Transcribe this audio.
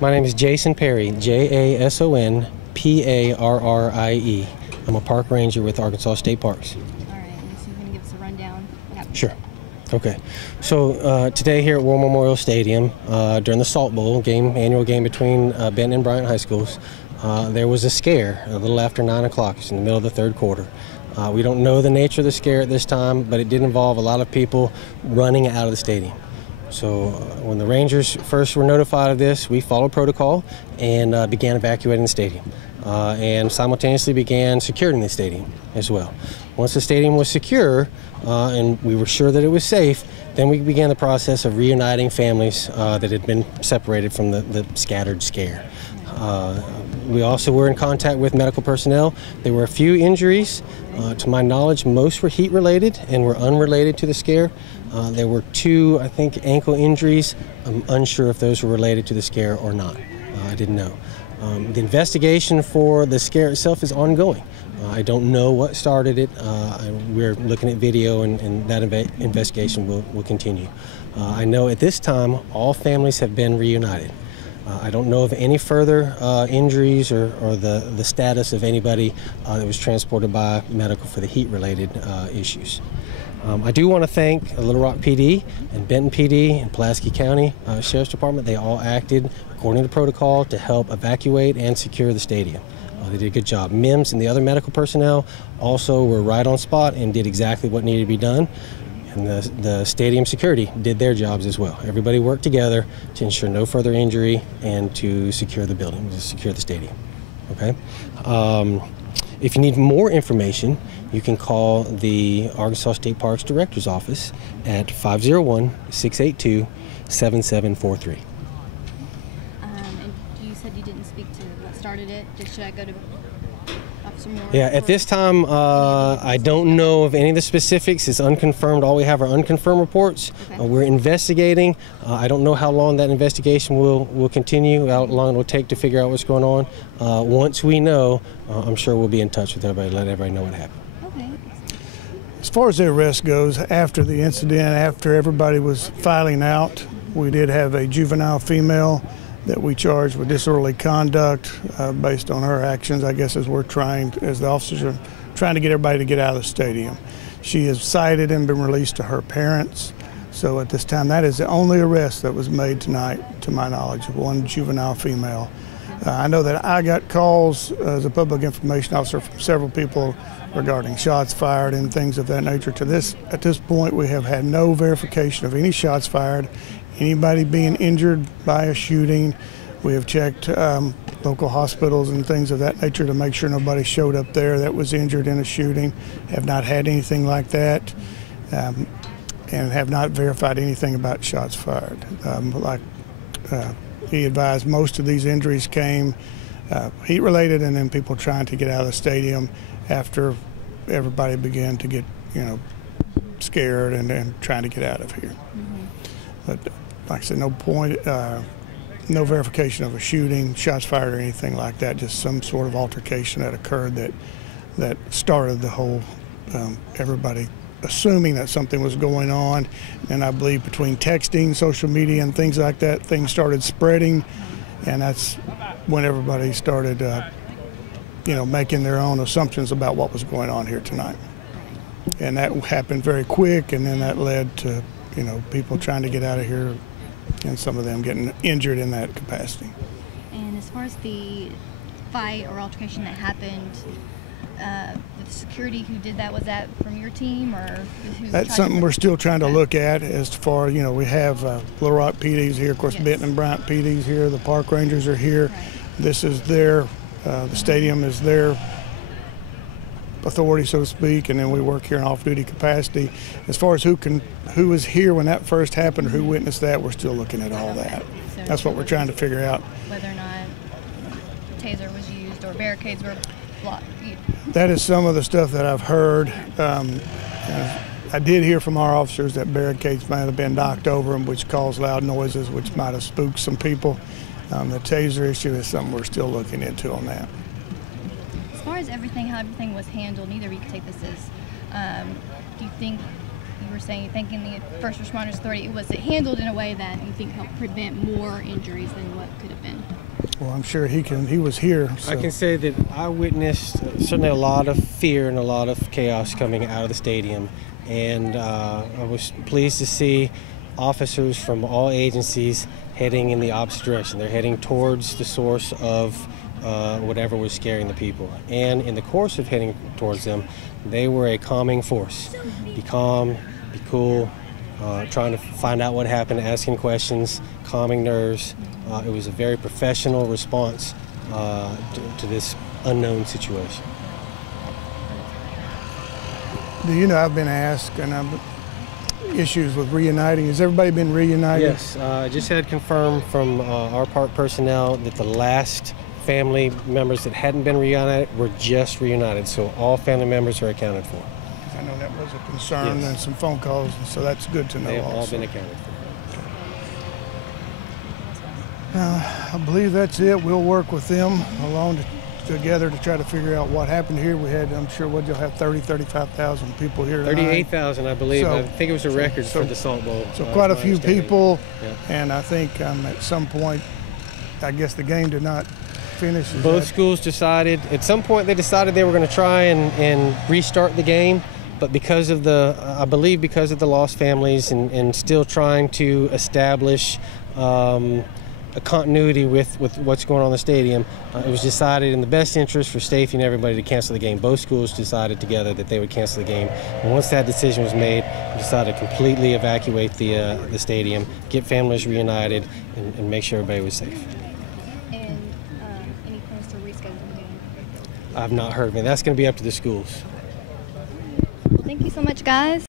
My name is Jason Perry, Jasonparrie. I'm a park ranger with Arkansas State Parks. All right, and so you're going to give us a rundown. Sure. Okay. So today here at War Memorial Stadium, during the Salt Bowl annual game between Benton and Bryant High Schools, there was a scare a little after 9 o'clock. It's in the middle of the third quarter. We don't know the nature of the scare at this time, but it did involve a lot of people running out of the stadium. So when the Rangers first were notified of this, we followed protocol and began evacuating the stadium and simultaneously began securing the stadium as well. Once the stadium was secure and we were sure that it was safe, then we began the process of reuniting families that had been separated from the scattered scare. We also were in contact with medical personnel. There were a few injuries. To my knowledge, most were heat related and were unrelated to the scare. There were 2, I think, ankle injuries. I'm unsure if those were related to the scare or not. I didn't know. The investigation for the scare itself is ongoing. I don't know what started it. We're looking at video, and that investigation will continue. I know at this time all families have been reunited. I don't know of any further injuries or the status of anybody that was transported by medical for the heat-related issues. I do want to thank Little Rock PD and Benton PD and Pulaski County Sheriff's Department. They all acted according to protocol to help evacuate and secure the stadium. They did a good job. MIMS and the other medical personnel also were right on spot and did exactly what needed to be done. And the stadium security did their jobs as well. Everybody worked together to ensure no further injury and to secure the building, to secure the stadium. Okay. If you need more information, you can call the Arkansas State Parks Director's Office at 501-682-7743. And you said you didn't speak to what started it. Should I go to Officer Moore? Yeah, at this time, I don't know of any of the specifics. It's unconfirmed. All we have are unconfirmed reports. Okay. We're investigating. I don't know how long that investigation will continue, how long it will take to figure out what's going on. Once we know, I'm sure we'll be in touch with everybody, let everybody know what happened. Okay. As far as the arrest goes, after the incident, after everybody was filing out, we did have a juvenile female that we charged with disorderly conduct based on her actions, I guess, as the officers are trying to get everybody to get out of the stadium. She is cited and been released to her parents. So at this time, that is the only arrest that was made tonight, to my knowledge, of one juvenile female. I know that I got calls as a public information officer from several people regarding shots fired and things of that nature. At this point, we have had no verification of any shots fired, anybody being injured by a shooting. We have checked local hospitals and things of that nature to make sure nobody showed up there that was injured in a shooting. Have not had anything like that, and have not verified anything about shots fired. He advised, most of these injuries came heat-related, and then people trying to get out of the stadium after everybody began to get, scared and trying to get out of here. But like I said, no verification of a shooting, shots fired, or anything like that. Just some sort of altercation that occurred that started the whole everybody assuming that something was going on. And I believe between texting, social media, and things like that, things started spreading, and that's when everybody started, making their own assumptions about what was going on here tonight. And that happened very quick, and then that led to, people trying to get out of here, and some of them getting injured in that capacity. And as far as the fight or altercation that happened with security, who did that? Was that from your team, or who's? That's something we're still trying to look at. As far, we have Little Rock PD's here, of course. Yes. Benton and Bryant PD's here. The park rangers are here. Right. This is the stadium is their authority, so to speak, and then we work here in off-duty capacity. As far as who was here when that first happened, or who witnessed that, we're still looking at all that. So that's what we're trying to figure out. Whether or not taser was used or barricades were blocked. That is some of the stuff that I've heard. I did hear from our officers that barricades might have been knocked over them, which caused loud noises, which might have spooked some people. The taser issue is something we're still looking into on that. As far as how everything was handled, neither of you could take this as, do you think you were saying, thanking the First Responders Authority, was it handled in a way that you think helped prevent more injuries than what could have been? Well, I'm sure he was here. So. I can say that I witnessed certainly a lot of fear and a lot of chaos coming out of the stadium, and I was pleased to see officers from all agencies heading in the opposite direction. They're heading towards the source of whatever was scaring the people. And in the course of heading towards them, they were a calming force. Be calm, be cool, trying to find out what happened, asking questions, calming nerves. It was a very professional response to this unknown situation. Do you know, I've been asked, and issues with reuniting. Has everybody been reunited? Yes, I just had confirmed from our park personnel that the last family members that hadn't been reunited were just reunited, so all family members are accounted for. I know that was a concern, yes. And some phone calls, and so that's good to know. They've also. all been accounted for. I believe that's it. We'll work with them along together to try to figure out what happened here. We had, I'm sure, what you'll have 35,000 people here tonight. 38,000, I believe. So, I think it was a record for the Salt Bowl. So quite a my few understanding. people, Yeah. and I think at some point, I guess the game did not finish. Both schools decided, at some point they decided they were going to try and restart the game, but because of I believe because of the lost families and still trying to establish a continuity with what's going on in the stadium, it was decided in the best interest for safety and everybody to cancel the game. Both schools decided together that they would cancel the game. And once that decision was made, we decided to completely evacuate the stadium, get families reunited, and make sure everybody was safe. And any plans to reschedule the game? I've not heard of it. That's going to be up to the schools. Thank you so much, guys.